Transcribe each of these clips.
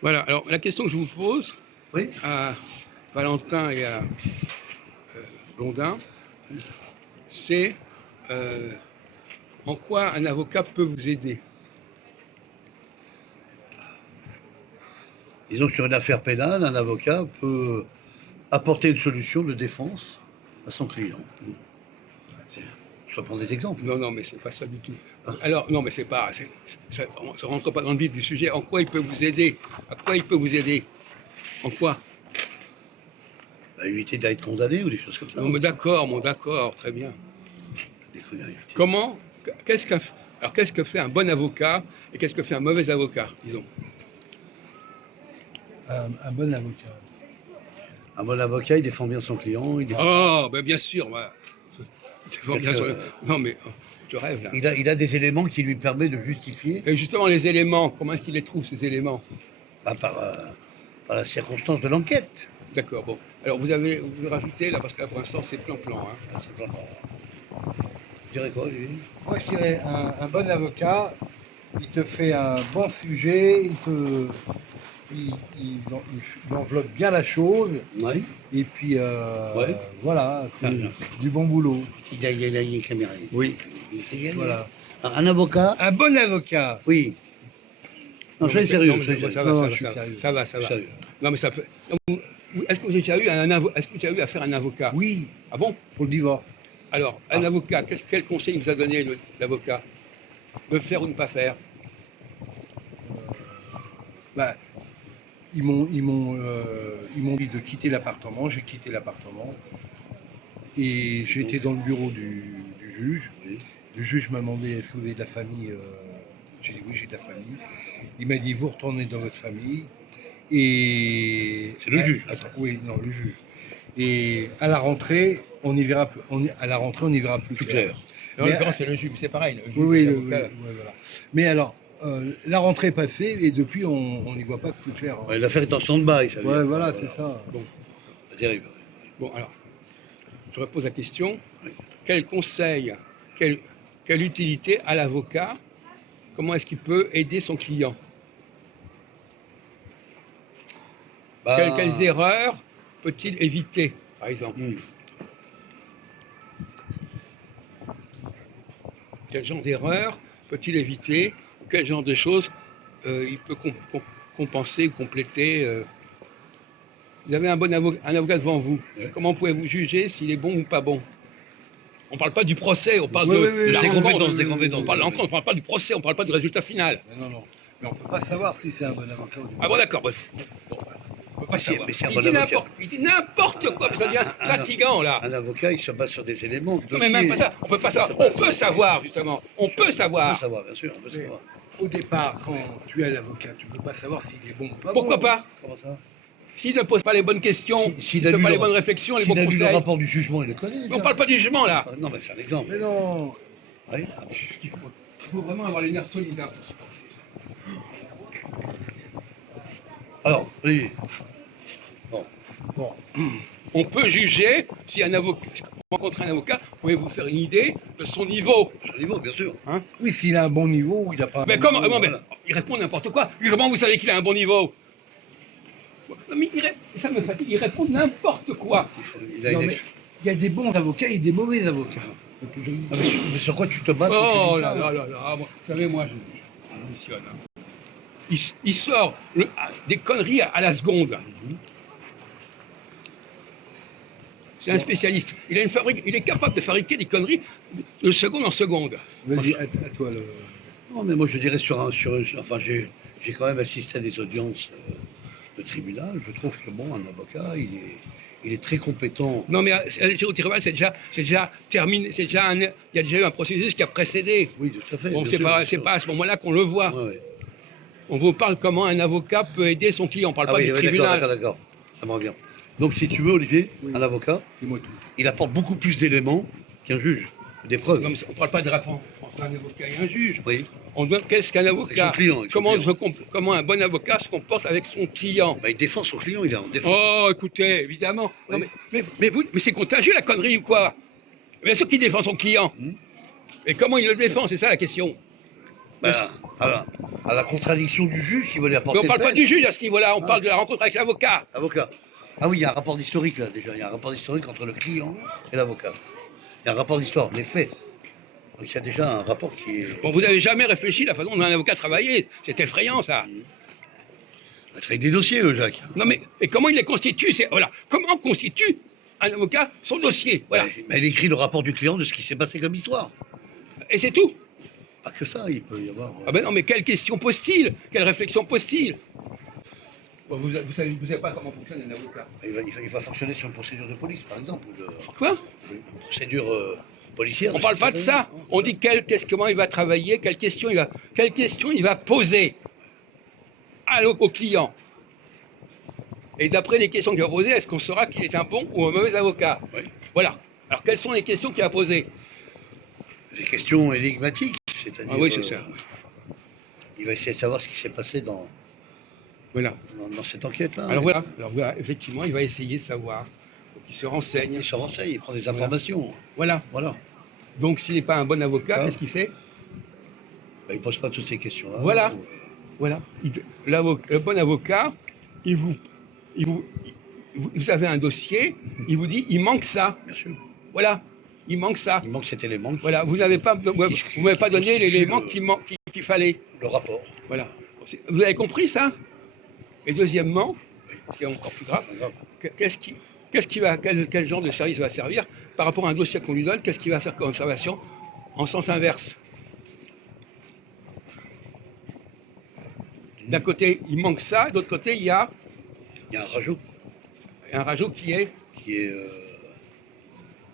Voilà, alors la question que je vous pose Oui. à Valentin et à Blondin, c'est en quoi un avocat peut vous aider? Disons que sur une affaire pénale, un avocat peut apporter une solution de défense à son client. Je peux prendre des exemples. Non, mais c'est pas ça du tout. Ah. Alors, non, mais c'est pas. On ne rentre pas dans le vif du sujet. En quoi il peut vous aider? À quoi il peut vous aider? En quoi? Bah, éviter d'être condamné ou des choses comme ça. Non, mais d'accord, très bien. Éviter. Comment? Qu'est-ce que fait un bon avocat et qu'est-ce que fait un mauvais avocat, disons? Un bon avocat. Un bon avocat, il défend bien son client. Oh, ben bien sûr, voilà. Non, mais je rêve là. Il a des éléments qui lui permettent de justifier. Et justement, les éléments, comment est-ce qu'il les trouve, ces éléments? Bah, par la circonstance de l'enquête. D'accord, bon. Alors, vous rajoutez, là, parce que là, pour l'instant, c'est plan-plan. Hein. C'est pas... Je dirais quoi, lui? Moi, je dirais un bon avocat, il te fait un bon sujet, il enveloppe bien la chose, Oui. et puis Ouais. voilà, du bon boulot. Il a une caméra. Oui. Voilà. Un avocat. Un bon avocat. Oui. Non, je suis sérieux. Je suis sérieux. Ça va. Sérieux. Non, mais ça peut. Est-ce que vous avez déjà eu affaire à un avocat? Oui, Ah bon? pour le divorce. Alors, un avocat, quel conseil vous a donné l'avocat? De faire ou ne pas faire? Bah, ils m'ont dit de quitter l'appartement. J'ai quitté l'appartement et j'ai été dans le bureau du juge. Oui. Le juge m'a demandé est-ce que vous avez de la famille. J'ai dit oui, j'ai de la famille. Il m'a dit vous retournez dans votre famille et C'est le juge. Attends, oui, non, le juge. Et à la rentrée, on y verra plus clair. En l'occurrence, c'est le juge, c'est pareil. Le juge, Oui, l'avocat. voilà. Mais alors, la rentrée est passée et depuis, on n'y voit pas plus clair. Hein. Ouais, l'affaire est en stand-by, ça veut Ouais, dire. voilà, c'est ça. Bon. Ça dérive. Bon, alors, je repose la question. Oui. Quel conseil, quelle utilité a l'avocat? Comment est-ce qu'il peut aider son client? Bah, Quelles erreurs peut-il éviter, par exemple? Quel genre d'erreurs peut-il éviter? Quel genre de choses il peut compenser, compléter? Vous avez un avocat devant vous. Oui. Comment pouvez-vous juger s'il est bon ou pas bon? On ne parle pas du procès, on parle Oui, de la Ses rencontre. compétences, des compétences. On ne parle pas du procès, on ne parle pas du résultat final. Mais non. Mais on ne peut pas savoir si c'est un bon avocat ou Ah bon, d'accord. Bon, on peut pas savoir. Il dit n'importe quoi, ça devient fatigant là. Un avocat, il se base sur des éléments. Non, mais même pas ça, on peut pas savoir. On peut savoir, justement. On peut On peut savoir. savoir, bien sûr, on peut Mais savoir. au départ, quand tu es l'avocat, tu ne peux pas savoir s'il est bon ou pas Pourquoi bon. pas? Comment ça? S'il ne pose pas les bonnes questions, s'il ne fait pas les bonnes réflexions, les bons S'il a lu le conseils. rapport du jugement, il le connaît. Mais on parle pas du jugement là. Non, mais c'est un exemple. Mais non. Oui. Il faut vraiment avoir les nerfs solides. Hein. Alors, oui. Bon. On peut juger si un avocat, rencontre un avocat, pouvez-vous faire une idée de son niveau? Sur le niveau, bien sûr. Hein? Oui, s'il a un bon niveau ou il n'a pas un Mais bon comment? niveau, Mais voilà. il répond n'importe quoi. Comment vous savez qu'il a un bon niveau? Non, mais ça me fatigue, il répond n'importe quoi. Il a Non, une- mais il y a des bons avocats et des mauvais avocats. Faut que je dise Ah, ça. mais sur quoi tu te bases quand tu Oh dis là ça là là là. Vous savez, moi, je missionne. Hein. Il sort des conneries à la seconde. C'est un spécialiste. Il est capable de fabriquer des conneries de seconde en seconde. Vas-y, à toi le. Non, mais moi je dirais enfin, j'ai quand même assisté à des audiences de tribunal. Je trouve que bon, un avocat, il est très compétent. Non, mais au tribunal, c'est déjà terminé. Il y a déjà eu un processus qui a précédé. Oui, tout à fait. Bon, bien c'est sûr, pas, bien c'est sûr. pas à ce moment-là qu'on le voit. Ouais, ouais. On vous parle comment un avocat peut aider son client. On parle Ah pas oui, du ouais, tribunal. d'accord. Ça me revient. Donc, si tu veux, Olivier, Oui. un avocat, Dis-moi tout. il apporte beaucoup plus d'éléments qu'un juge, des preuves. Non, mais on parle pas de rapport entre un avocat et un juge. Oui. Qu'est-ce qu'un avocat? Avec son client, avec son client. Comment un bon avocat se comporte avec son client? Bah, il défend son client, il est en défense. Oh, écoutez, évidemment. Non, Oui. mais c'est contagieux la connerie ou quoi? Bien sûr qu'il défend son client. Hmm. Mais comment il le défend? C'est ça la question. Ben, à la contradiction du juge qui veut lui Mais apporter on le parle pas peine. du juge à ce niveau-là, on Ah. parle de la rencontre avec l'avocat. Avocat. Ah oui, il y a un rapport d'historique là déjà. Il y a un rapport d'historique entre le client et l'avocat. Il y a un rapport d'histoire, les faits. Donc il y a déjà un rapport qui est. Bon, vous n'avez jamais réfléchi la façon dont un avocat travaillait. C'est effrayant, ça. Être avec des dossiers, eux, Jacques. Non, mais et comment il les constitue voilà. Comment constitue un avocat son dossier? Voilà. Ben, il écrit le rapport du client de ce qui s'est passé comme histoire. Et c'est tout. Pas que ça, il peut y avoir. Ah ben non, mais quelle question pose-t-il? Quelle réflexion pose-t-il? Bon, vous savez pas comment fonctionne un avocat. Il va fonctionner sur une procédure de police, par exemple, ou Quoi? une procédure policière. On parle pas de ça. On dit comment il va travailler, quelle question il va poser au client. Et d'après les questions qu'il va poser, est-ce qu'on saura qu'il est un bon ou un mauvais avocat? Oui. Voilà. Alors quelles sont les questions qu'il va poser? Des questions énigmatiques, c'est-à-dire. Ah oui, c'est ça. Il va essayer de savoir ce qui s'est passé dans Voilà. cette enquête-là. Alors voilà. Effectivement, il va essayer de savoir. Donc, il se renseigne. Il se renseigne, il prend des informations. Voilà. Voilà. Donc s'il n'est pas un bon avocat, Ah. qu'est-ce qu'il fait? Ben, il ne pose pas toutes ces questions-là. Voilà. Voilà. Le bon avocat, vous avez un dossier, il vous dit, il manque ça. Bien sûr. Voilà. Il manque ça. Il manque cet élément. Voilà. Vous m'avez pas donné l'élément qu'il fallait. Le rapport. Voilà. Vous avez compris ça? Et deuxièmement, ce qui est encore plus grave, quel genre de service va servir par rapport à un dossier qu'on lui donne? Qu'est-ce qu'il va faire comme observation en sens inverse? D'un côté, il manque ça, de l'autre côté, il y a Il y a un rajout qui est...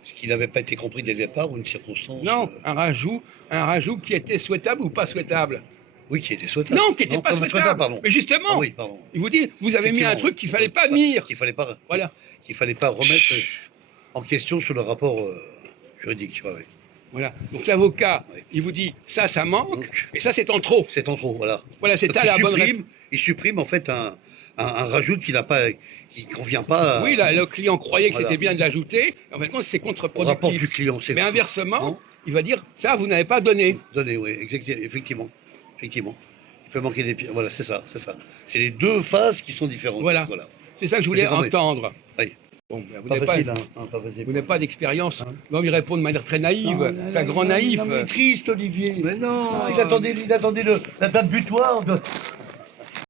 ce qui n'avait pas été compris dès le départ ou une circonstance. Non, un rajout qui était souhaitable ou pas souhaitable. Oui, qui était souhaitable. Non, qui n'était pas souhaitable. pardon. Mais justement, Ah oui, pardon. il vous dit, vous avez mis un Effectivement, truc qu'il oui. fallait pas venir. Qu'il fallait pas. Voilà. Qu'il fallait pas remettre en question sur le rapport juridique. Ouais, ouais. Voilà. Donc l'avocat, Oui. il vous dit, ça manque, Donc, et ça, c'est en trop. c'est en trop, voilà. Voilà, c'est Donc, ça la bonne réponse. il supprime en fait un rajout qui ne convient pas Oui, là, le client croyait que Voilà. c'était bien de l'ajouter, en fait, c'est au rapport contre-productif. du client. Mais inversement, Non. il va dire, ça, vous n'avez pas donné. Donné, oui, effectivement. Il peut manquer des pieds. Voilà, c'est ça. C'est les deux phases qui sont différentes. Voilà. C'est ça que je voulais C'est vrai. entendre. Oui. Bon, ben, vous Pas n'avez facile, pas, pas facile. vous n'avez pas d'expérience. Hein. Non, il répond de manière très naïve, Non, c'est un grand non, naïf. non, mais triste, Olivier. Mais non. Il attendait la date butoir.